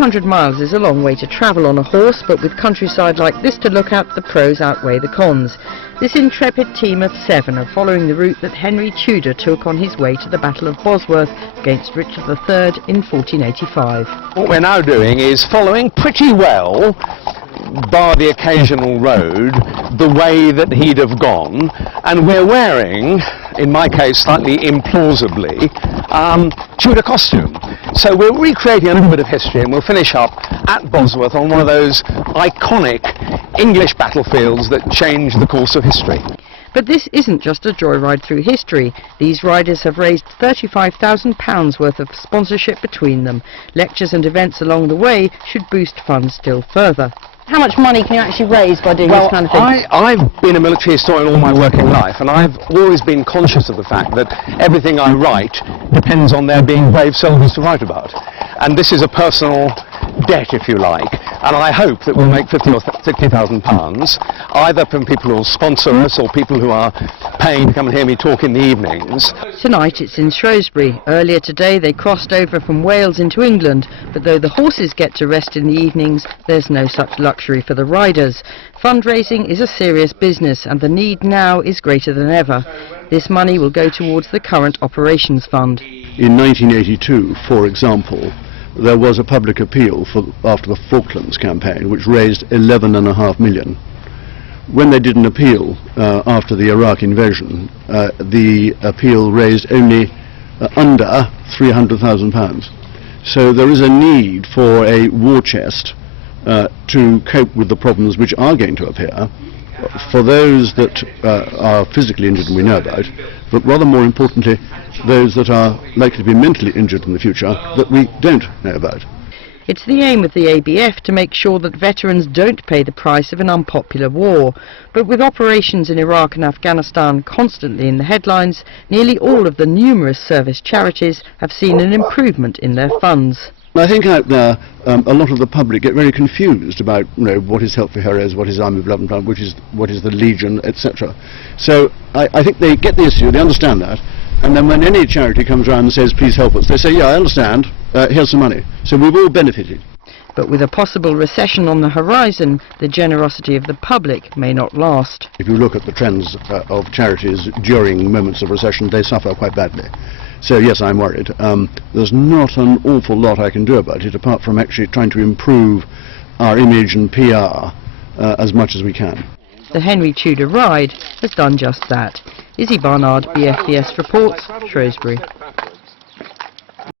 200 miles is a long way to travel on a horse, but with countryside like this to look at, the pros outweigh the cons. This intrepid team of 7 are following the route that Henry Tudor took on his way to the Battle of Bosworth against Richard III in 1485. What we're now doing is following pretty well, bar the occasional road, the way that he'd have gone, and we're wearing, in my case slightly implausibly, Tudor costume. So we're recreating a little bit of history, and we'll finish up at Bosworth on one of those iconic English battlefields that changed the course of history. But this isn't just a joyride through history. These riders have raised £35,000 worth of sponsorship between them. Lectures and events along the way should boost funds still further. How much money can you actually raise by doing this kind of thing? I've been a military historian all my working life, and I've always been conscious of the fact that everything I write depends on there being brave soldiers to write about. And this is a personal debt, if you like, and I hope that we'll make £50,000 or £60,000, either from people who will sponsor us or people who are paying to come and hear me talk in the evenings. Tonight it's in Shrewsbury. Earlier today they crossed over from Wales into England, but though the horses get to rest in the evenings, there's no such luxury for the riders. Fundraising is a serious business, and the need now is greater than ever. This money will go towards the current operations fund. In 1982, for example, there was a public appeal after the Falklands campaign, which raised £11.5 million. When they did an appeal after the Iraq invasion, the appeal raised only under £300,000. So there is a need for a war chest to cope with the problems which are going to appear for those that are physically injured, and we know about, but rather more importantly, those that are likely to be mentally injured in the future that we don't know about. It's the aim of the ABF to make sure that veterans don't pay the price of an unpopular war. But with operations in Iraq and Afghanistan constantly in the headlines, nearly all of the numerous service charities have seen an improvement in their funds. I think out there a lot of the public get very confused about, what is Help for Heroes, what is Army of Love and Blood, what is the Legion, etc. So I think they get the issue, they understand that, and then when any charity comes around and says please help us, they say yeah, I understand, here's some money. So we've all benefited. But with a possible recession on the horizon, the generosity of the public may not last. If you look at the trends of charities during moments of recession, they suffer quite badly. So yes, I'm worried. There's not an awful lot I can do about it, apart from actually trying to improve our image and PR as much as we can. The Henry Tudor ride has done just that. Izzy Barnard, BFBS reports, Shrewsbury.